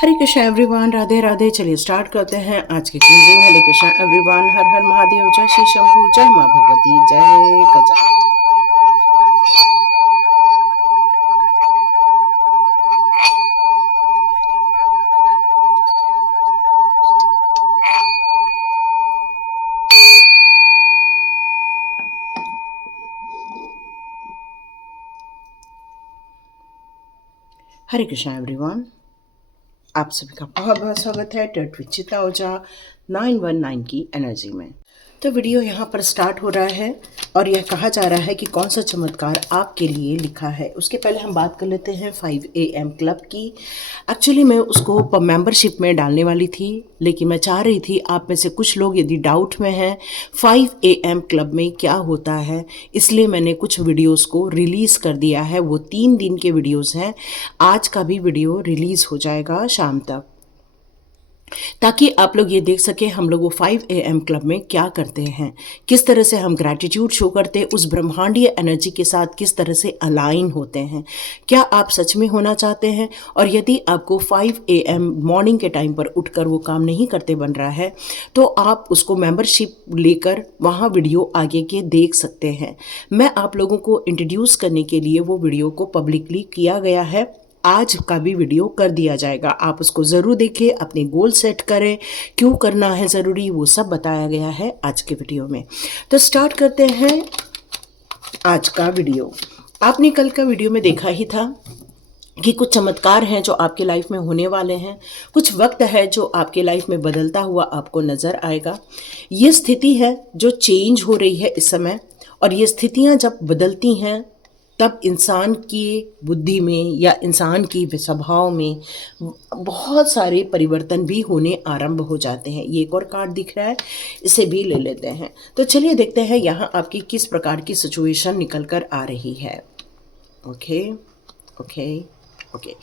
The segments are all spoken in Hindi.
हरे कृष्णा एवरीवन, राधे राधे। चलिए स्टार्ट करते हैं आज की क्लींजिंग। हरे कृष्णा एवरीवन, हर हर महादेव, जय श्री शंभू, जय माँ भगवती, जय गजा। हरे कृष्णा एवरीवन, आप सभी का बहुत बहुत स्वागत है टेट विद चित्रा ओझा 919 की एनर्जी में। तो वीडियो यहाँ पर स्टार्ट हो रहा है और यह कहा जा रहा है कि कौन सा चमत्कार आपके लिए लिखा है। उसके पहले हम बात कर लेते हैं 5 AM क्लब की। एक्चुअली मैं उसको मेंबरशिप में डालने वाली थी, लेकिन मैं चाह रही थी आप में से कुछ लोग यदि डाउट में हैं 5 AM क्लब में क्या होता है, इसलिए मैंने कुछ वीडियोस को रिलीज़ कर दिया है। वो 3 दिन के वीडियोस हैं। आज का भी वीडियो रिलीज़ हो जाएगा शाम तक, ताकि आप लोग ये देख सके हम लोग वो 5 AM क्लब में क्या करते हैं, किस तरह से हम ग्रैटिट्यूड शो करते हैं, उस ब्रह्मांडीय एनर्जी के साथ किस तरह से अलाइन होते हैं। क्या आप सच में होना चाहते हैं? और यदि आपको 5 AM मॉर्निंग के टाइम पर उठकर वो काम नहीं करते बन रहा है, तो आप उसको मेंबरशिप लेकर वहाँ वीडियो आगे के देख सकते हैं। मैं आप लोगों को इंट्रोड्यूस करने के लिए वो वीडियो को पब्लिकली किया गया है। आज का भी वीडियो कर दिया जाएगा, आप उसको ज़रूर देखें, अपने गोल सेट करें, क्यों करना है ज़रूरी, वो सब बताया गया है आज के वीडियो में। तो स्टार्ट करते हैं आज का वीडियो। आपने कल का वीडियो में देखा ही था कि कुछ चमत्कार हैं जो आपके लाइफ में होने वाले हैं। कुछ वक्त है जो आपके लाइफ में बदलता हुआ आपको नज़र आएगा। ये स्थिति है जो चेंज हो रही है इस समय, और ये स्थितियाँ जब बदलती हैं तब इंसान की बुद्धि में या इंसान की स्वभाव में बहुत सारे परिवर्तन भी होने आरंभ हो जाते हैं। ये एक और कार्ड दिख रहा है, इसे भी ले लेते हैं। तो चलिए देखते हैं यहाँ आपकी किस प्रकार की सिचुएशन निकल कर आ रही है। ओके ओके ओके,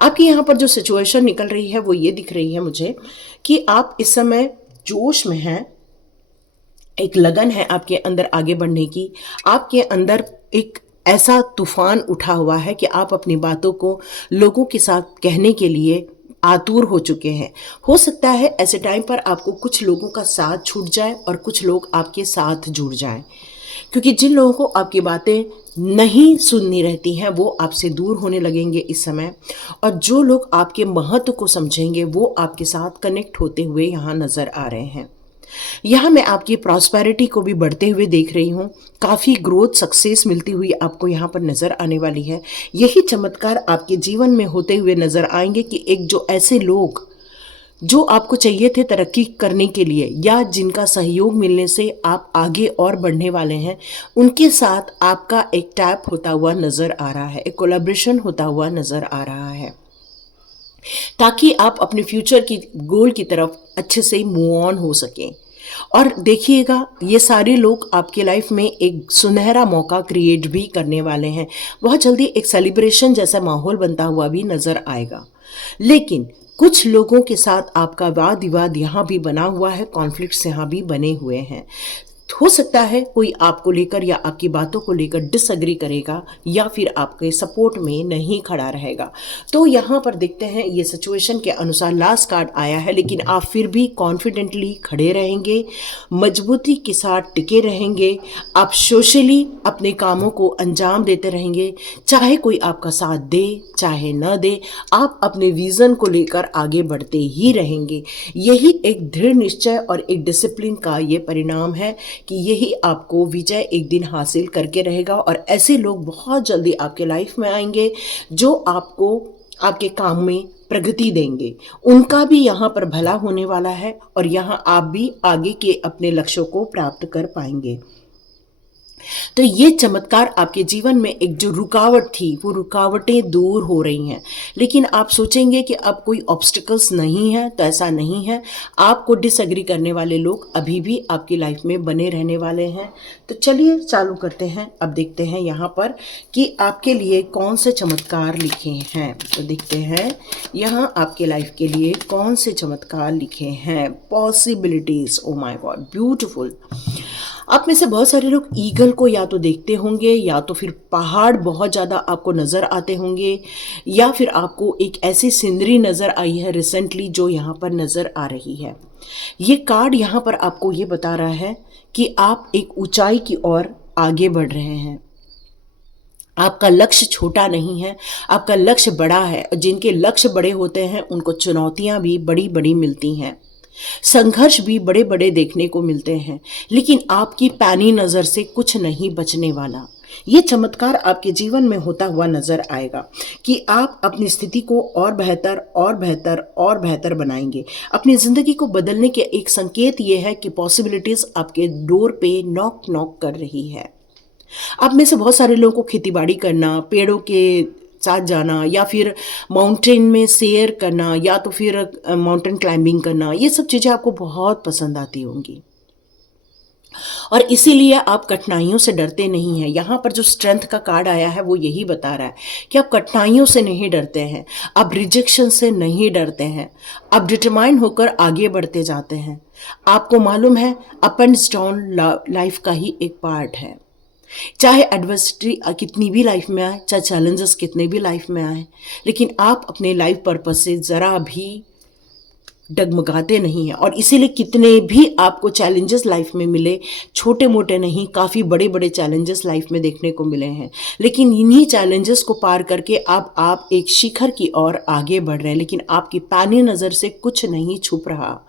आपकी यहाँ पर जो सिचुएशन निकल रही है वो ये दिख रही है मुझे कि आप इस समय जोश में हैं, एक लगन है आपके अंदर आगे बढ़ने की। आपके अंदर एक ऐसा तूफान उठा हुआ है कि आप अपनी बातों को लोगों के साथ कहने के लिए आतुर हो चुके हैं। हो सकता है ऐसे टाइम पर आपको कुछ लोगों का साथ छूट जाए और कुछ लोग आपके साथ जुड़ जाएं, क्योंकि जिन लोगों को आपकी बातें नहीं सुननी रहती हैं वो आपसे दूर होने लगेंगे इस समय, और जो लोग आपके महत्व को समझेंगे वो आपके साथ कनेक्ट होते हुए यहाँ नज़र आ रहे हैं। यहाँ मैं आपकी प्रॉस्पेरिटी को भी बढ़ते हुए देख रही हूँ। काफ़ी ग्रोथ सक्सेस मिलती हुई आपको यहाँ पर नज़र आने वाली है। यही चमत्कार आपके जीवन में होते हुए नज़र आएंगे कि एक जो ऐसे लोग जो आपको चाहिए थे तरक्की करने के लिए, या जिनका सहयोग मिलने से आप आगे और बढ़ने वाले हैं, उनके साथ आपका एक टैप होता हुआ नज़र आ रहा है, एक कोलैबोरेशन होता हुआ नज़र आ रहा है, ताकि आप अपने फ्यूचर की गोल की तरफ अच्छे से मूव ऑन हो सकें। और देखिएगा ये सारे लोग आपके लाइफ में एक सुनहरा मौका क्रिएट भी करने वाले हैं। बहुत जल्दी एक सेलिब्रेशन जैसा माहौल बनता हुआ भी नज़र आएगा। लेकिन कुछ लोगों के साथ आपका वाद विवाद यहाँ भी बना हुआ है, कॉन्फ्लिक्ट्स यहाँ भी बने हुए हैं। हो सकता है कोई आपको लेकर या आपकी बातों को लेकर डिसएग्री करेगा या फिर आपके सपोर्ट में नहीं खड़ा रहेगा। तो यहाँ पर देखते हैं ये सिचुएशन के अनुसार लास्ट कार्ड आया है, लेकिन आप फिर भी कॉन्फिडेंटली खड़े रहेंगे, मजबूती के साथ टिके रहेंगे। आप सोशली अपने कामों को अंजाम देते रहेंगे, चाहे कोई आपका साथ दे चाहे न दे, आप अपने विज़न को लेकर आगे बढ़ते ही रहेंगे। यही एक दृढ़ निश्चय और एक डिसिप्लिन का ये परिणाम है कि यही आपको विजय एक दिन हासिल करके रहेगा। और ऐसे लोग बहुत जल्दी आपके लाइफ में आएंगे जो आपको आपके काम में प्रगति देंगे। उनका भी यहाँ पर भला होने वाला है और यहाँ आप भी आगे के अपने लक्ष्यों को प्राप्त कर पाएंगे। तो ये चमत्कार आपके जीवन में एक जो रुकावट थी वो रुकावटें दूर हो रही हैं। लेकिन आप सोचेंगे कि अब कोई ऑब्स्टिकल्स नहीं है, तो ऐसा नहीं है। आपको डिसएग्री करने वाले लोग अभी भी आपकी लाइफ में बने रहने वाले हैं। तो चलिए चालू करते हैं। अब देखते हैं यहाँ पर कि आपके लिए कौन से चमत्कार लिखे हैं। तो देखते हैं यहाँ आपके लाइफ के लिए कौन से चमत्कार लिखे हैं। Possibilities, oh my God, beautiful. आप में से बहुत सारे लोग ईगल को या तो देखते होंगे, या तो फिर पहाड़ बहुत ज़्यादा आपको नज़र आते होंगे, या फिर आपको एक ऐसी सीनरी नज़र आई है रिसेंटली जो यहाँ पर नज़र आ रही है। ये कार्ड यहाँ पर आपको ये बता रहा है कि आप एक ऊंचाई की ओर आगे बढ़ रहे हैं। आपका लक्ष्य छोटा नहीं है, आपका लक्ष्य बड़ा है। और जिनके लक्ष्य बड़े होते हैं उनको चुनौतियाँ भी बड़ी बड़ी मिलती हैं, संघर्ष भी बड़े बड़े देखने को मिलते हैं, लेकिन आपकी पैनी नज़र से कुछ नहीं बचने वाला। ये चमत्कार आपके जीवन में होता हुआ नजर आएगा कि आप अपनी स्थिति को और बेहतर और बेहतर और बेहतर बनाएंगे। अपनी ज़िंदगी को बदलने के एक संकेत ये है कि पॉसिबिलिटीज़ आपके डोर पे नॉक नॉक कर रही है। आप में से बहुत सारे लोगों को खेतीबाड़ी करना, पेड़ों के साथ जाना, या फिर माउंटेन में सैर करना, या तो फिर माउंटेन क्लाइंबिंग करना, ये सब चीज़ें आपको बहुत पसंद आती होंगी और इसीलिए आप कठिनाइयों से डरते नहीं हैं। यहाँ पर जो स्ट्रेंथ का कार्ड आया है वो यही बता रहा है कि आप कठिनाइयों से नहीं डरते हैं, आप रिजेक्शन से नहीं डरते हैं, आप डिटरमाइन होकर आगे बढ़ते जाते हैं। आपको मालूम है अप एंड डाउन लाइफ का ही एक पार्ट है। चाहे एडवर्सिटी कितनी भी लाइफ में आए, चाहे चैलेंजेस कितने भी लाइफ में आए, लेकिन आप अपने लाइफ पर्पस से ज़रा भी डगमगाते नहीं हैं। और इसीलिए कितने भी आपको चैलेंजेस लाइफ में मिले, छोटे मोटे नहीं, काफ़ी बड़े बड़े चैलेंजेस लाइफ में देखने को मिले हैं, लेकिन इन्हीं चैलेंजेस को पार करके आप एक शिखर की ओर आगे बढ़ रहे हैं। लेकिन आपकी पैनी नज़र से कुछ नहीं छुप रहा,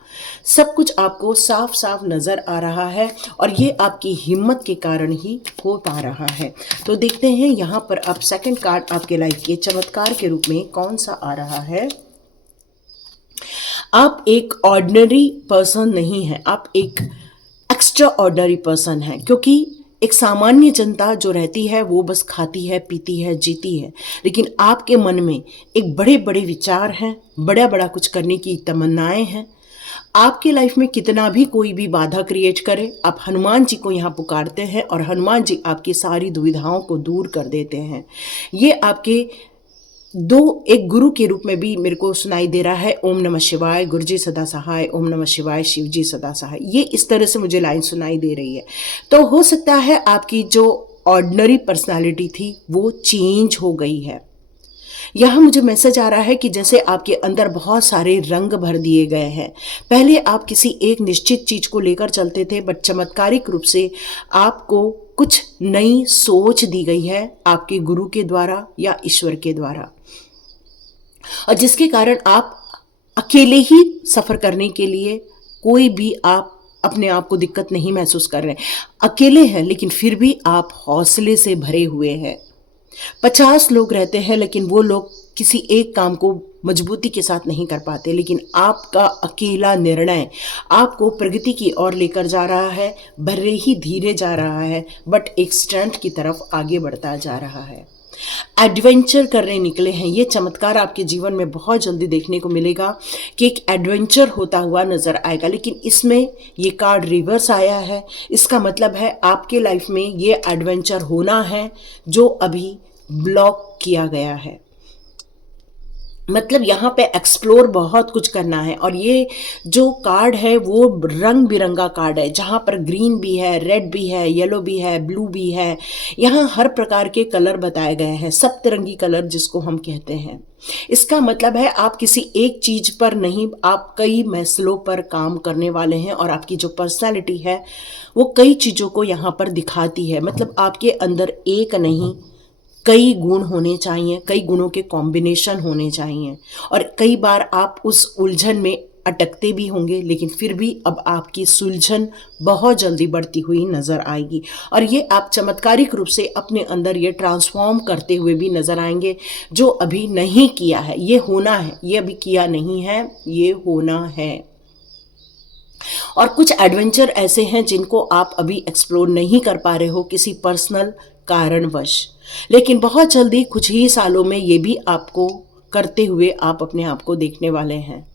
सब कुछ आपको साफ साफ नज़र आ रहा है और ये आपकी हिम्मत के कारण ही हो पा रहा है। तो देखते हैं यहाँ पर अब सेकंड कार्ड आपके लाइफ के चमत्कार के रूप में कौन सा आ रहा है। आप एक ऑर्डिनरी पर्सन नहीं हैं, आप एक एक्स्ट्रा ऑर्डिनरी पर्सन हैं, क्योंकि एक सामान्य जनता जो रहती है वो बस खाती है, पीती है, जीती है, लेकिन आपके मन में एक बड़े बड़े विचार हैं, बड़ा बड़ा कुछ करने की तमन्नाएं हैं। आपके लाइफ में कितना भी कोई भी बाधा क्रिएट करे, आप हनुमान जी को यहाँ पुकारते हैं और हनुमान जी आपकी सारी दुविधाओं को दूर कर देते हैं। ये आपके एक गुरु के रूप में भी मेरे को सुनाई दे रहा है। ओम नमः शिवाय, गुरु जी सदा सहाय, ओम नमः शिवाय, शिव जी सदा सहाय, ये इस तरह से मुझे लाइन सुनाई दे रही है। तो हो सकता है आपकी जो ऑर्डिनरी पर्सनालिटी थी वो चेंज हो गई है। यहाँ मुझे मैसेज आ रहा है कि जैसे आपके अंदर बहुत सारे रंग भर दिए गए हैं। पहले आप किसी एक निश्चित चीज को लेकर चलते थे, बट चमत्कारिक रूप से आपको कुछ नई सोच दी गई है आपके गुरु के द्वारा या ईश्वर के द्वारा, और जिसके कारण आप अकेले ही सफ़र करने के लिए कोई भी आप अपने आप को दिक्कत नहीं महसूस कर रहे हैं। अकेले हैं लेकिन फिर भी आप हौसले से भरे हुए हैं। 50 लोग रहते हैं लेकिन वो लोग किसी एक काम को मजबूती के साथ नहीं कर पाते, लेकिन आपका अकेला निर्णय आपको प्रगति की ओर लेकर जा रहा है, भले ही धीरे जा रहा है, बट एक स्ट्रेंथ की तरफ आगे बढ़ता जा रहा है। एडवेंचर करने निकले हैं। ये चमत्कार आपके जीवन में बहुत जल्दी देखने को मिलेगा कि एक एडवेंचर होता हुआ नजर आएगा, लेकिन इसमें ये कार्ड रिवर्स आया है। इसका मतलब है आपके लाइफ में ये एडवेंचर होना है जो अभी ब्लॉक किया गया है। मतलब यहाँ पे एक्सप्लोर बहुत कुछ करना है, और ये जो कार्ड है वो रंग बिरंगा कार्ड है, जहाँ पर ग्रीन भी है, रेड भी है, येलो भी है, ब्लू भी है। यहाँ हर प्रकार के कलर बताए गए हैं, सप्तरंगी कलर जिसको हम कहते हैं। इसका मतलब है आप किसी एक चीज पर नहीं, आप कई मसलों पर काम करने वाले हैं, और आपकी जो पर्सनालिटी है वो कई चीज़ों को यहाँ पर दिखाती है। मतलब आपके अंदर एक नहीं कई गुण होने चाहिए, कई गुणों के कॉम्बिनेशन होने चाहिए, और कई बार आप उस उलझन में अटकते भी होंगे, लेकिन फिर भी अब आपकी सुलझन बहुत जल्दी बढ़ती हुई नज़र आएगी, और ये आप चमत्कारिक रूप से अपने अंदर ये ट्रांसफॉर्म करते हुए भी नज़र आएंगे। जो अभी नहीं किया है ये होना है, ये अभी किया नहीं है ये होना है। और कुछ एडवेंचर ऐसे हैं जिनको आप अभी एक्सप्लोर नहीं कर पा रहे हो किसी पर्सनल कारणवश, लेकिन बहुत जल्दी कुछ ही सालों में ये भी आपको करते हुए आप अपने आप को देखने वाले हैं।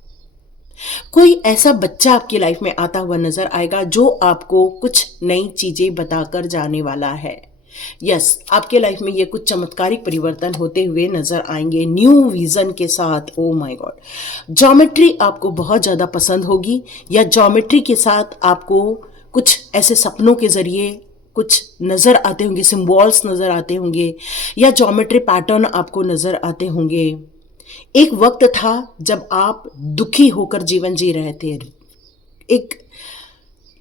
कोई ऐसा बच्चा आपकी लाइफ में आता हुआ नजर आएगा जो आपको कुछ नई चीजें बताकर जाने वाला है। यस, आपके लाइफ में ये कुछ चमत्कारिक परिवर्तन होते हुए नजर आएंगे न्यू विजन के साथ। ओ माय गॉड, ज्योमेट्री आपको बहुत ज़्यादा पसंद होगी, या ज्योमेट्री के साथ आपको कुछ ऐसे सपनों के ज़रिए कुछ नज़र आते होंगे, सिम्बॉल्स नज़र आते होंगे या ज्योमेट्री पैटर्न आपको नज़र आते होंगे। एक वक्त था जब आप दुखी होकर जीवन जी रहे थे, एक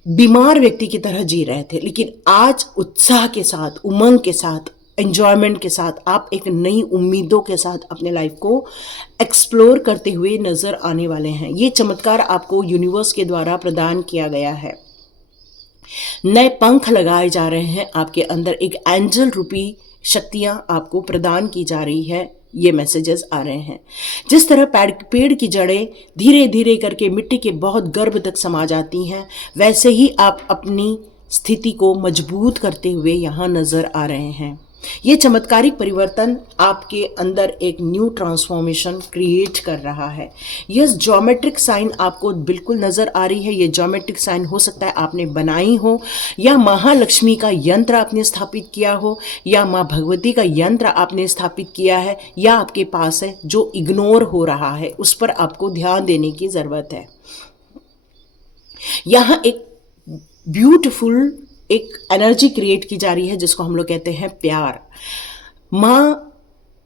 बीमार व्यक्ति की तरह जी रहे थे, लेकिन आज उत्साह के साथ, उमंग के साथ, एंजॉयमेंट के साथ आप एक नई उम्मीदों के साथ अपने लाइफ को एक्सप्लोर करते हुए नज़र आने वाले हैं। ये चमत्कार आपको यूनिवर्स के द्वारा प्रदान किया गया है। नए पंख लगाए जा रहे हैं आपके अंदर, एक एंजल रूपी शक्तियां आपको प्रदान की जा रही है। ये मैसेजेस आ रहे हैं। जिस तरह पेड़ की जड़ें धीरे धीरे करके मिट्टी के बहुत गर्भ तक समा जाती हैं, वैसे ही आप अपनी स्थिति को मजबूत करते हुए यहाँ नज़र आ रहे हैं। ये चमत्कारिक परिवर्तन आपके अंदर एक न्यू ट्रांसफॉर्मेशन क्रिएट कर रहा है। यह ज्योमेट्रिक साइन आपको बिल्कुल नज़र आ रही है। ये ज्योमेट्रिक साइन हो सकता है आपने बनाई हो, या महालक्ष्मी का यंत्र आपने स्थापित किया हो, या माँ भगवती का यंत्र आपने स्थापित किया है, या आपके पास है जो इग्नोर हो रहा है, उस पर आपको ध्यान देने की ज़रूरत है। यहाँ एक ब्यूटीफुल एक एनर्जी क्रिएट की जा रही है जिसको हम लोग कहते हैं प्यार। माँ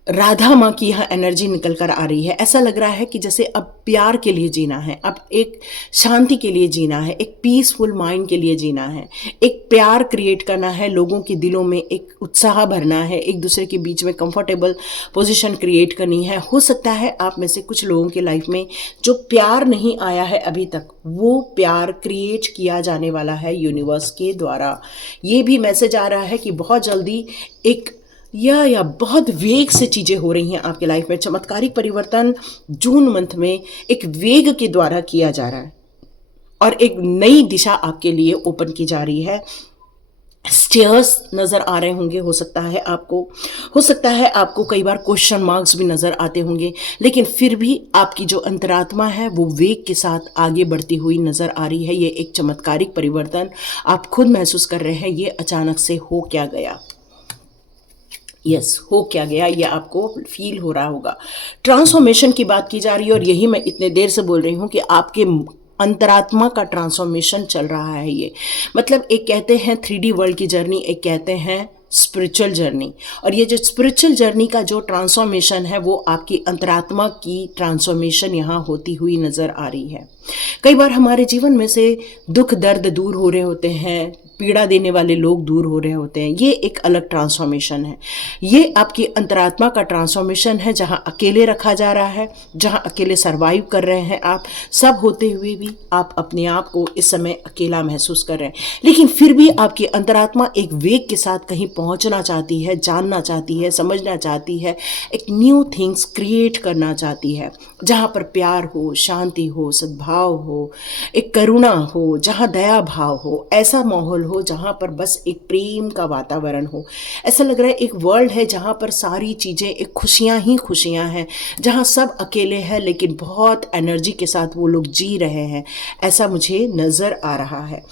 राधा माँ की यहाँ एनर्जी निकल कर आ रही है। ऐसा लग रहा है कि जैसे अब प्यार के लिए जीना है, अब एक शांति के लिए जीना है, एक पीसफुल माइंड के लिए जीना है, एक प्यार क्रिएट करना है, लोगों के दिलों में एक उत्साह भरना है, एक दूसरे के बीच में कंफर्टेबल पोजीशन क्रिएट करनी है। हो सकता है आप में से कुछ लोगों के लाइफ में जो प्यार नहीं आया है अभी तक, वो प्यार क्रिएट किया जाने वाला है यूनिवर्स के द्वारा। ये भी मैसेज आ रहा है कि बहुत जल्दी एक या बहुत वेग से चीज़ें हो रही हैं आपके लाइफ में। चमत्कारिक परिवर्तन जून मंथ में एक वेग के द्वारा किया जा रहा है और एक नई दिशा आपके लिए ओपन की जा रही है। स्टेयर्स नज़र आ रहे होंगे, हो सकता है आपको कई बार क्वेश्चन मार्क्स भी नज़र आते होंगे, लेकिन फिर भी आपकी जो अंतरात्मा है वो वेग के साथ आगे बढ़ती हुई नज़र आ रही है। ये एक चमत्कारिक परिवर्तन आप खुद महसूस कर रहे हैं। ये अचानक से हो क्या गया, हो क्या गया, ये आपको फील हो रहा होगा। ट्रांसफॉर्मेशन की बात की जा रही है और यही मैं इतने देर से बोल रही हूँ कि आपके अंतरात्मा का ट्रांसफॉर्मेशन चल रहा है। ये मतलब एक कहते हैं 3D वर्ल्ड की जर्नी, एक कहते हैं स्पिरिचुअल जर्नी, और ये जो स्पिरिचुअल जर्नी का जो ट्रांसफॉर्मेशन है वो आपकी अंतरात्मा की ट्रांसफॉर्मेशन यहाँ होती हुई नज़र आ रही है। कई बार हमारे जीवन में से दुख दर्द दूर हो रहे होते हैं, पीड़ा देने वाले लोग दूर हो रहे होते हैं। ये एक अलग ट्रांसफॉर्मेशन है। ये आपकी अंतरात्मा का ट्रांसफॉर्मेशन है, जहाँ अकेले रखा जा रहा है, जहाँ अकेले सरवाइव कर रहे हैं आप। सब होते हुए भी आप अपने आप को इस समय अकेला महसूस कर रहे हैं, लेकिन फिर भी आपकी अंतरात्मा एक वेग के साथ कहीं पहुँचना चाहती है, जानना चाहती है, समझना चाहती है, एक न्यू थिंग्स क्रिएट करना चाहती है, जहाँ पर प्यार हो, शांति हो, सद्भाव हो, एक करुणा हो, जहाँ दया भाव हो, ऐसा माहौल हो जहाँ पर बस एक प्रेम का वातावरण हो। ऐसा लग रहा है एक वर्ल्ड है जहाँ पर सारी चीज़ें एक खुशियाँ ही खुशियाँ हैं, जहाँ सब अकेले हैं लेकिन बहुत एनर्जी के साथ वो लोग जी रहे हैं। ऐसा मुझे नज़र आ रहा है।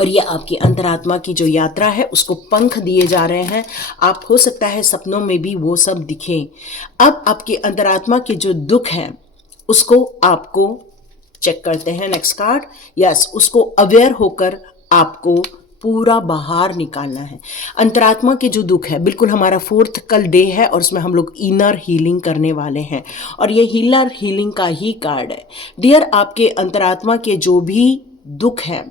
और ये आपकी अंतरात्मा की जो यात्रा है उसको पंख दिए जा रहे हैं। आप हो सकता है सपनों में भी वो सब दिखें। अब आपकी अंतरात्मा के जो दुख हैं उसको आपको चेक करते हैं। नेक्स्ट कार्ड, यस, उसको अवेयर होकर आपको पूरा बाहर निकालना है। अंतरात्मा के जो दुख है, बिल्कुल हमारा 4th कल डे है और उसमें हम लोग इनर हीलिंग करने वाले हैं और ये इनर हीलिंग का ही कार्ड है। डियर, आपके अंतरात्मा के जो भी दुख हैं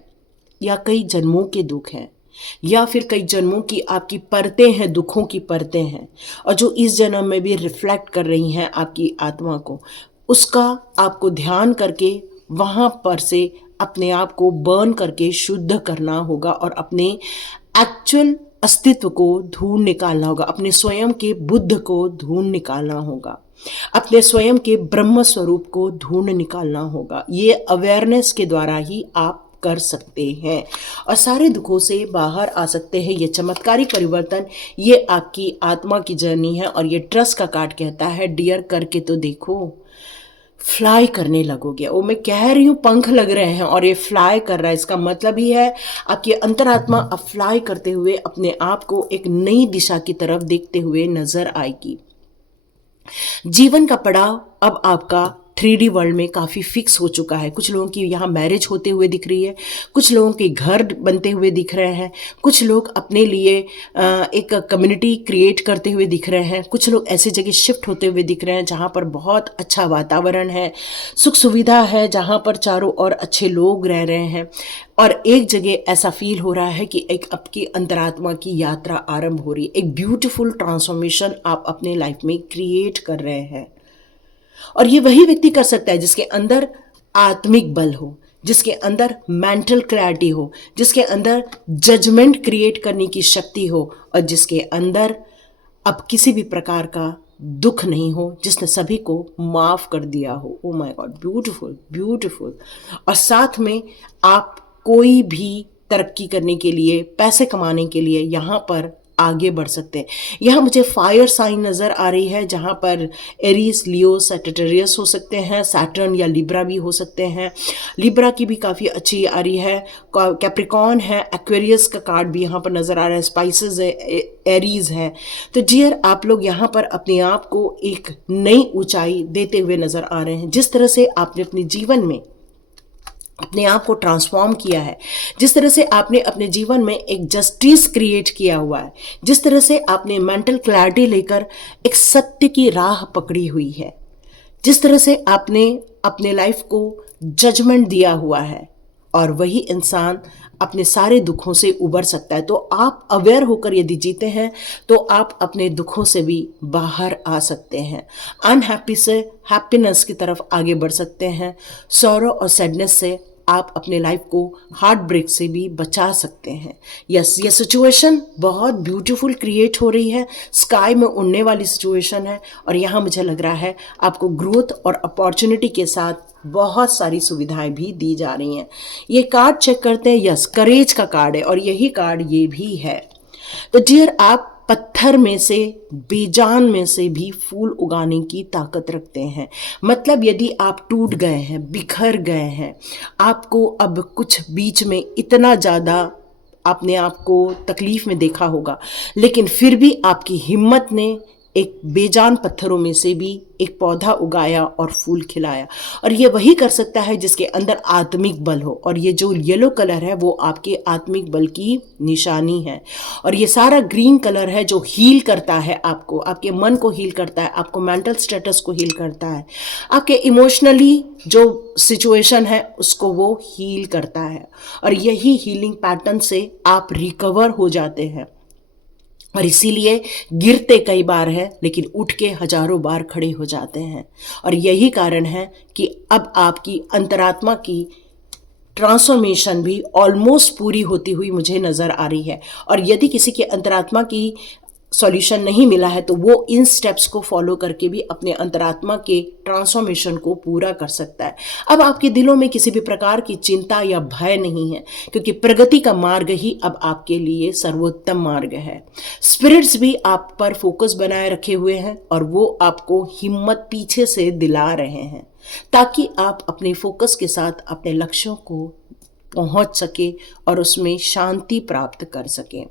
या कई जन्मों के दुख हैं या फिर कई जन्मों की आपकी परतें हैं, दुखों की परतें हैं, और जो इस जन्म में भी रिफ्लेक्ट कर रही हैं आपकी आत्मा को, उसका आपको ध्यान करके वहाँ पर से अपने आप को बर्न करके शुद्ध करना होगा और अपने एक्चुअल अस्तित्व को ढूंढ निकालना होगा, अपने स्वयं के बुद्ध को ढूंढ निकालना होगा, अपने स्वयं के ब्रह्म स्वरूप को ढूंढ निकालना होगा। ये अवेयरनेस के द्वारा ही आप कर सकते हैं और सारे दुखों से बाहर आ सकते हैं। ये चमत्कारिक परिवर्तन, ये आपकी आत्मा की जर्नी है और ये ट्रस्ट का कार्ड कहता है, डियर करके तो देखो, फ्लाई करने लगोगे। वो मैं कह रही हूँ, पंख लग रहे हैं और ये फ्लाई कर रहा है। इसका मतलब ही है आपकी अंतरात्मा अब फ्लाई करते हुए अपने आप को एक नई दिशा की तरफ देखते हुए नजर आएगी। जीवन का पड़ाव अब आपका 3D वर्ल्ड में काफ़ी फिक्स हो चुका है। कुछ लोगों की यहाँ मैरिज होते हुए दिख रही है, कुछ लोगों के घर बनते हुए दिख रहे हैं, कुछ लोग अपने लिए एक कम्युनिटी क्रिएट करते हुए दिख रहे हैं, कुछ लोग ऐसी जगह शिफ्ट होते हुए दिख रहे हैं जहाँ पर बहुत अच्छा वातावरण है, सुख सुविधा है, जहाँ पर चारों ओर अच्छे लोग रह रहे हैं। और एक जगह ऐसा फील हो रहा है कि एक आपकी अंतरात्मा की यात्रा आरंभ हो रही है, एक ब्यूटीफुल ट्रांसफॉर्मेशन आप अपने लाइफ में क्रिएट कर रहे हैं। और ये वही व्यक्ति कर सकता है जिसके अंदर आत्मिक बल हो, जिसके अंदर मेंटल क्लैरिटी हो, जिसके अंदर जजमेंट क्रिएट करने की शक्ति हो, और जिसके अंदर अब किसी भी प्रकार का दुख नहीं हो, जिसने सभी को माफ कर दिया हो। Oh my God, beautiful beautiful. और साथ में आप कोई भी तरक्की करने के लिए, पैसे कमाने के लिए यहाँ पर आगे बढ़ सकते हैं। यहाँ मुझे फायर साइन नज़र आ रही है, जहाँ पर एरीज, लियो, सैजिटेरियस हो सकते हैं, सैटर्न या लिब्रा भी हो सकते हैं। लिब्रा की भी काफ़ी अच्छी आ रही है, कैप्रिकॉन है, एक्वेरियस का कार्ड भी यहाँ पर नज़र आ रहा है, स्पाइसेस है, एरीज है। तो डियर, आप लोग यहाँ पर अपने आप को एक नई ऊंचाई देते हुए नज़र आ रहे हैं। जिस तरह से आपने अपने जीवन में अपने आप को ट्रांसफॉर्म किया है, जिस तरह से आपने अपने जीवन में एक जस्टिस क्रिएट किया हुआ है, जिस तरह से आपने मेंटल क्लैरिटी लेकर एक सत्य की राह पकड़ी हुई है, जिस तरह से आपने अपने लाइफ को जजमेंट दिया हुआ है, और वही इंसान अपने सारे दुखों से उबर सकता है। तो आप अवेयर होकर यदि जीते हैं तो आप अपने दुखों से भी बाहर आ सकते हैं, अनहैप्पी से हैप्पीनेस की तरफ आगे बढ़ सकते हैं, सॉरो और सैडनेस से आप अपने लाइफ को हार्ट ब्रेक से भी बचा सकते हैं। यस, ये सिचुएशन बहुत ब्यूटीफुल क्रिएट हो रही है, स्काई में उड़ने वाली सिचुएशन है, और यहाँ मुझे लग रहा है आपको ग्रोथ और अपॉर्चुनिटी के साथ बहुत सारी सुविधाएं भी दी जा रही हैं। ये कार्ड चेक करते हैं, यस, करेज का कार्ड है, और यही कार्ड ये भी है। तो डियर, आप पत्थर में से, बेजान में से भी फूल उगाने की ताकत रखते हैं। मतलब यदि आप टूट गए हैं, बिखर गए हैं, आपको अब कुछ बीच में इतना ज़्यादा आपने आपको तकलीफ में देखा होगा, लेकिन फिर भी आपकी हिम्मत ने एक बेजान पत्थरों में से भी एक पौधा उगाया और फूल खिलाया। और ये वही कर सकता है जिसके अंदर आत्मिक बल हो, और ये जो येलो कलर है वो आपके आत्मिक बल की निशानी है। और ये सारा ग्रीन कलर है जो हील करता है आपको, आपके मन को हील करता है, आपको मेंटल स्टेटस को हील करता है, आपके इमोशनली जो सिचुएशन है उसको वो हील करता है। और यही हीलिंग पैटर्न से आप रिकवर हो जाते हैं, और इसीलिए गिरते कई बार हैं लेकिन उठ के हजारों बार खड़े हो जाते हैं। और यही कारण है कि अब आपकी अंतरात्मा की ट्रांसफॉर्मेशन भी ऑलमोस्ट पूरी होती हुई मुझे नज़र आ रही है। और यदि किसी के अंतरात्मा की सॉल्यूशन नहीं मिला है तो वो इन स्टेप्स को फॉलो करके भी अपने अंतरात्मा के ट्रांसफॉर्मेशन को पूरा कर सकता है। अब आपके दिलों में किसी भी प्रकार की चिंता या भय नहीं है, क्योंकि प्रगति का मार्ग ही अब आपके लिए सर्वोत्तम मार्ग है। स्पिरिट्स भी आप पर फोकस बनाए रखे हुए हैं, और वो आपको हिम्मत पीछे से दिला रहे हैं, ताकि आप अपने फोकस के साथ अपने लक्ष्यों को पहुंच सके और उसमें शांति प्राप्त कर सकें।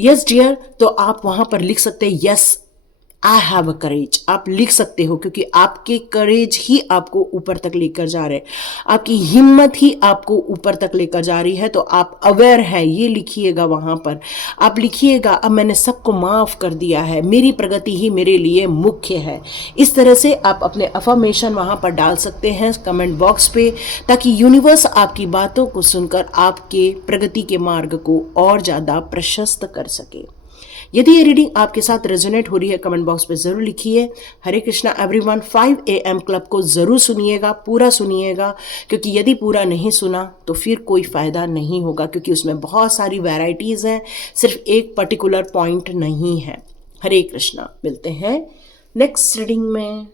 यस डियर, तो आप वहां पर लिख सकते हैं, यस आई हैव अ करेज। आप लिख सकते हो, क्योंकि आपके करेज ही आपको ऊपर तक लेकर जा रहे हैं, आपकी हिम्मत ही आपको ऊपर तक लेकर जा रही है। तो आप अवेयर है, ये लिखिएगा वहां पर। आप लिखिएगा, अब मैंने सबको माफ कर दिया है, मेरी प्रगति ही मेरे लिए मुख्य है। इस तरह से आप अपने अफर्मेशन वहां पर डाल सकते हैं कमेंट बॉक्स पे, ताकि यूनिवर्स आपकी बातों को सुनकर आपके प्रगति के मार्ग को और ज़्यादा प्रशस्त कर सके। यदि ये रीडिंग आपके साथ रेजोनेट हो रही है, कमेंट बॉक्स पे ज़रूर लिखिए। हरे कृष्णा एवरीवन। 5 AM क्लब को ज़रूर सुनिएगा, पूरा सुनिएगा, क्योंकि यदि पूरा नहीं सुना तो फिर कोई फ़ायदा नहीं होगा, क्योंकि उसमें बहुत सारी वैरायटीज़ हैं, सिर्फ एक पर्टिकुलर पॉइंट नहीं है। हरे कृष्णा। मिलते हैं नेक्स्ट रीडिंग में।